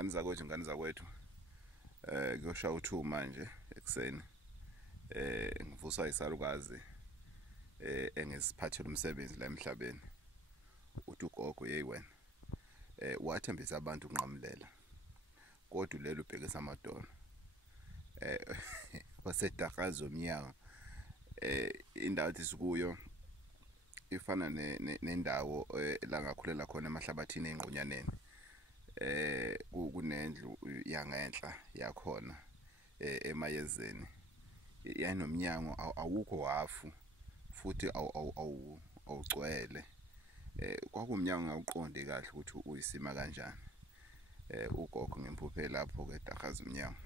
Ingane zakwethu kuyoshaya u2 manje ekseni ngivuswa isalukazi engisiphathele umsebenzi la emhlabeni uthi ugogo hey wena wathembisa abantu ukunqamulela kodwa lelo ubhekisa amadolo wasedakaza umnyango indawo esikuyo ifana nendawo la ngakhulela khona emahlabathini enqunyaneni kunendlu yangenhla yakhona emayezeni yanomnyango awukho wafu futhi awugcwele kwakumnyango ngawuqondi kahle ukuthi uyisima kanjani ugogo ngempuphe lapho ke dakaza umnyango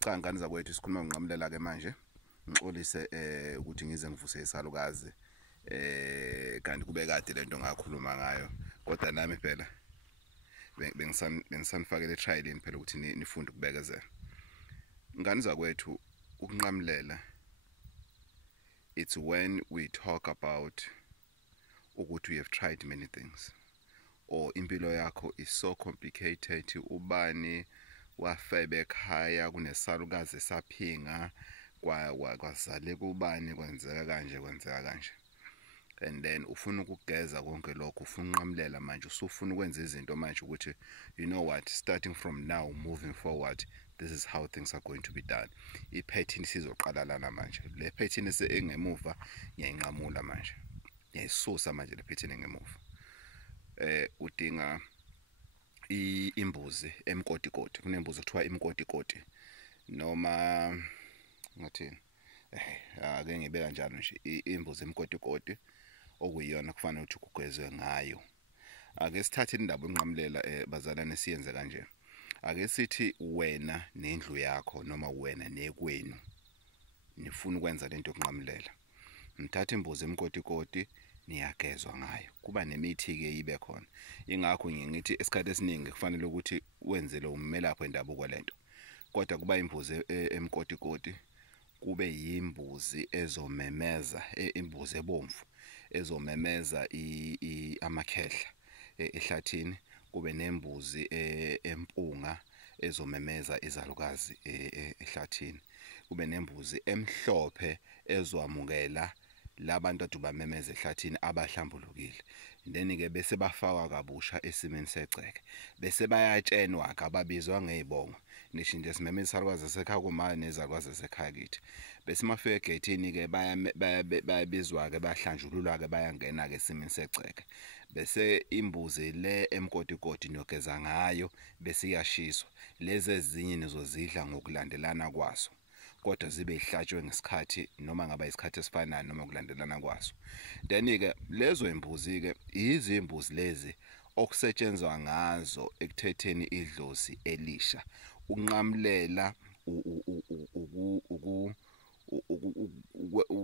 cha ngane zakwethu sikhuluma nginqamulela ke manje ngixolise ukuthi ngize ngivuse isalukazi kanti kube kade lento ngakhuluma ngayo kodwa nami phela bengisanifakele trialini phela ukuthi nifunde ukubekezela ngane zakwethu ukunqamulela it's when we talk about ukuthi you have tried many things or impilo yakho is so complicated ubani wafebe ekhaya kunesalukazi esaphinga kwazale kubani kwenzeka kanje and then ufuna ukugeza konke lokho ufuna unqamulela manje usufuna ukwenza izinto manje ukuthi you know what starting from now moving forward this is how things are going to be done ipattern sizoqala lana manje le pattern engemuva ngiyayinqamula manje ngiyayisusa manje le pattern engemuva udinga imbuzi emkotikoti kunembuzi kuthiwa imkotikoti noma ngathini ake ngibe kanjalo nje imbuzi emkotikoti okuyiyona kufanele ukuthi kugezwe ngayo ake sithathe indaba enqamulela bazalane siyenze kanje ake sithi wena nendlu yakho noma wena nekwenu nifuna ukwenza lento yokunqamulela nithatha imbuzi emkotikoti niyagezwa ngayo kuba nemithi ke ibe khona ingakho ngithi esikhathi esiningi kufanele ukuthi wenze lo umelaphi wendabuko lento kodwa kuba imbuzi emkotikoti kube yimbuzi ezomemeza imbuzi ebomvu ezomemeza amakhehla ehlathini kube nembuzi empunga ezomemeza izalukazi ehlathini kube nembuzi emhlophe ezwamukela labantu adu bamemeza ehlathini abahlambulukile then ke bese bafakwa kabusha esimeni segceke bese bayatshenwa ababizwa ngezibongo nisho nje simemeza isalukazi esekhaya kuma nezalukazi esekhaya kithi bese mafike egate ke bayabizwa ke bahlanjululwa ke bayangena ke esimeni segceke bese imbuzi le emkotikoti niyogeza ngayo bese iyashiswa lezi ezinye nizozidla ngokulandelana kwaso kodwa zibe ihlatshwe ngesikhathi noma ngaba isikhathi esifanayo noma ukulandelana kwaso then ke lezo imbuzi ke izimbuzi lezi okusetshenzwa ngazo ekuthetheni idlozi elisha unqamulela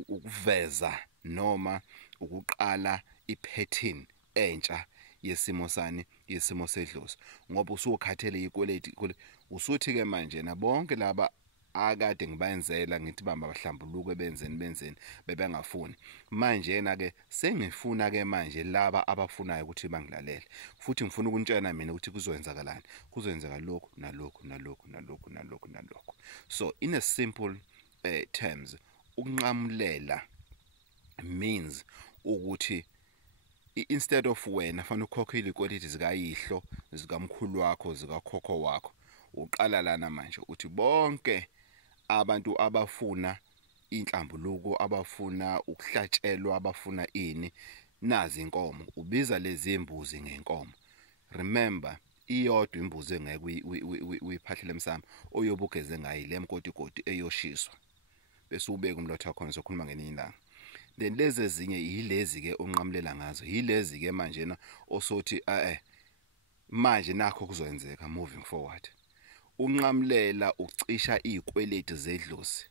ukuveza noma ukuqala ipattern entsha yesimo sani yesimo sedlozi ngoba usukhathele ikweleti usuthi ke manje na bonke laba akade ngibayenzela ngithi bamba bahlambuluke benzeni bebengafuni manje yena ke sengifuna ke manje laba abafunayo ukuthi bangilalele futhi ngifuna ukunitshela mina ukuthi kuzoyenzakalani kuzoyenzeka lokho nalokho so in a simple terms ukunqamulela means ukuthi instead of wena fanele ukhokhele iquality zikayihlo zikamkhulu wakho zikakhokho wakho uqala lana manje uthi bonke abantu abafuna inhlambuluko abafuna ukuhlatshelwa abafuna ini nazi inkomo ubiza lezi imbuzi ngenkomo remember iyodwa imbuzi engeke uyiphahlele emsamo oyobugeze ngayi lemkotikoti eyoshiswa bese ubeka umlotha khona sokhuluma ngeninye ilanga then lezi ezinye yilezi ke onqamulela ngazo yilezi ke manje na osothi manje nakho kuzoyenzeka moving forward unqamulela ucisha izikweleti zedlozi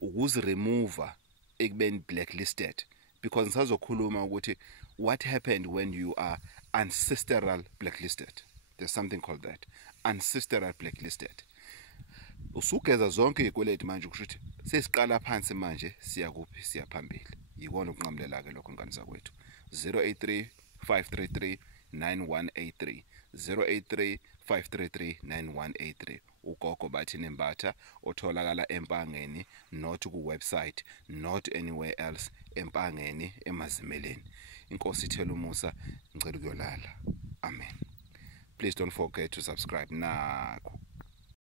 ukuziremove ekubeni blacklisted because ngisazokhuluma ukuthi what happened when you are ancestral blacklisted. There's something called that ancestral blacklisted. Usugeza zonke izikweleti manje ukuthi sesiqala phansi manje siya kuphi siya phambili yikona ukunqamulela ke lokho ngane zakwethu 083 533 9183 083 533 Gogo Bathini Mbatha, otholakala Empangeni, not ku-website, not anywhere else, Empangeni Mzimeleni. Inkosi ithela umusa, ngicela ukuyolala. Amen. Please don't forget to subscribe. Nakho